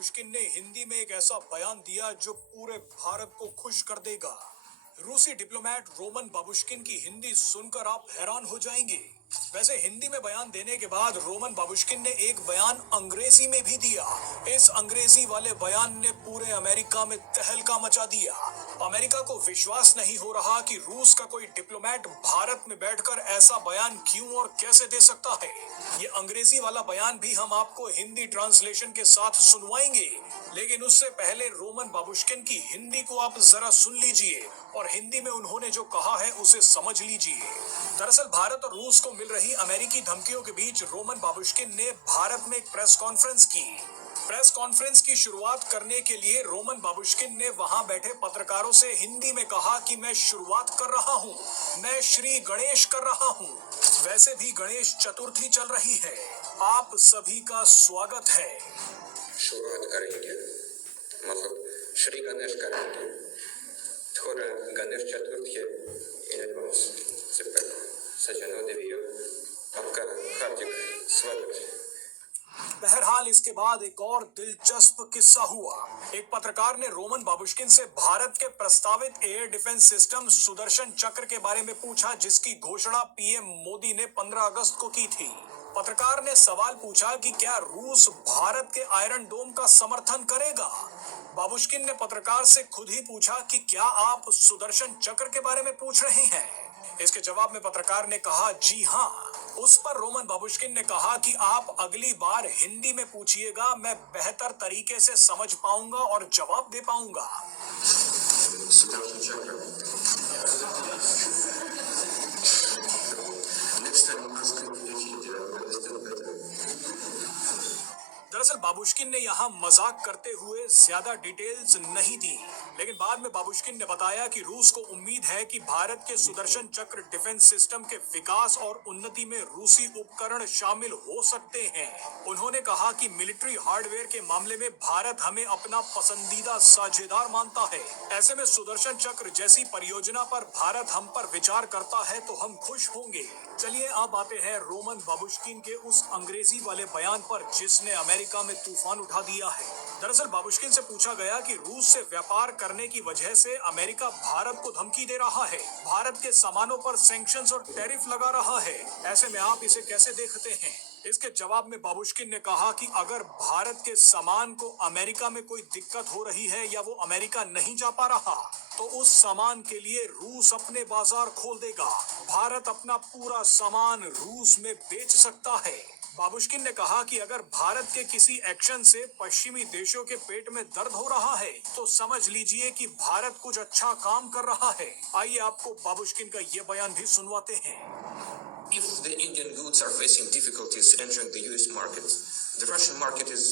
Babushkin ने हिंदी में एक ऐसा बयान दिया जो पूरे भारत को खुश कर देगा। रूसी डिप्लोमेट रोमन बाबुश्किन की हिंदी सुनकर आप हैरान हो जाएंगे। वैसे हिंदी में बयान देने के बाद रोमन बाबुश्किन ने एक बयान अंग्रेजी में भी दिया। इस अंग्रेजी वाले बयान ने पूरे अमेरिका में तहलका मचा दिया। अमेरिका को विश्वास नहीं हो रहा कि रूस का कोई डिप्लोमेट भारत में बैठकर ऐसा बयान क्यों और कैसे दे सकता है। ये अंग्रेजी वाला बयान भी हम आपको हिंदी ट्रांसलेशन के साथ सुनवाएंगे, लेकिन उससे पहले रोमन बाबुश्किन की हिंदी को आप जरा सुन लीजिए और हिंदी में उन्होंने जो कहा है उसे समझ लीजिए। दरअसल भारत और रूस को मिल रही अमेरिकी धमकियों के बीच रोमन बाबुश्किन ने भारत में एक प्रेस कॉन्फ्रेंस की। प्रेस कॉन्फ्रेंस की शुरुआत करने के लिए रोमन बाबुश्किन ने वहां बैठे पत्रकारों से हिंदी में कहा कि मैं शुरुआत कर रहा हूं, मैं श्री गणेश कर रहा हूं। वैसे भी गणेश चतुर्थी चल रही है, आप सभी का स्वागत है। शुरुआत करेंगे, मतलब श्री गणेश करेंगे। थोड़ा गणेश चतुर्थी इन एडवांस से पहले सज्जनों देवियों आपका हार्दिक स्वागत है। बहरहाल इसके बाद एक और दिलचस्प किस्सा हुआ। एक पत्रकार ने रोमन बाबुश्किन से भारत के प्रस्तावित एयर डिफेंस सिस्टम सुदर्शन चक्र के बारे में पूछा, जिसकी घोषणा पीएम मोदी ने 15 अगस्त को की थी। पत्रकार ने सवाल पूछा कि क्या रूस भारत के आयरन डोम का समर्थन करेगा। बाबुश्किन ने पत्रकार से खुद ही पूछा कि क्या आप सुदर्शन चक्र के बारे में पूछ रहे हैं। इसके जवाब में पत्रकार ने कहा जी हाँ। उस पर रोमन बाबुश्किन ने कहा कि आप अगली बार हिंदी में पूछिएगा, मैं बेहतर तरीके से समझ पाऊंगा और जवाब दे पाऊंगा। दरअसल बाबुश्किन ने यहाँ मजाक करते हुए ज्यादा डिटेल्स नहीं दी, लेकिन बाद में बाबुश्किन ने बताया कि रूस को उम्मीद है कि भारत के सुदर्शन चक्र डिफेंस सिस्टम के विकास और उन्नति में रूसी उपकरण शामिल हो सकते हैं। उन्होंने कहा कि मिलिट्री हार्डवेयर के मामले में भारत हमें अपना पसंदीदा साझेदार मानता है। ऐसे में सुदर्शन चक्र जैसी परियोजना पर भारत हम पर विचार करता है तो हम खुश होंगे। चलिए अब आते हैं रोमन बाबुश्किन के उस अंग्रेजी वाले बयान पर जिसने अमेरिका में तूफान उठा दिया है। दरअसल बाबुश्किन से पूछा गया कि रूस से व्यापार करने की वजह से अमेरिका भारत को धमकी दे रहा है, भारत के सामानों पर सैंक्शंस और टैरिफ लगा रहा है, ऐसे में आप इसे कैसे देखते हैं। इसके जवाब में बाबुश्किन ने कहा कि अगर भारत के सामान को अमेरिका में कोई दिक्कत हो रही है या वो अमेरिका नहीं जा पा रहा तो उस सामान के लिए रूस अपने बाजार खोल देगा। भारत अपना पूरा सामान रूस में बेच सकता है। बाबुश्किन ने कहा कि अगर भारत के किसी एक्शन से पश्चिमी देशों के पेट में दर्द हो रहा है तो समझ लीजिए कि भारत कुछ अच्छा काम कर रहा है। आइए आपको बाबुश्किन का ये बयान भी सुनवाते हैं। If the Indian goods are facing difficulties entering the US market, the Russian market is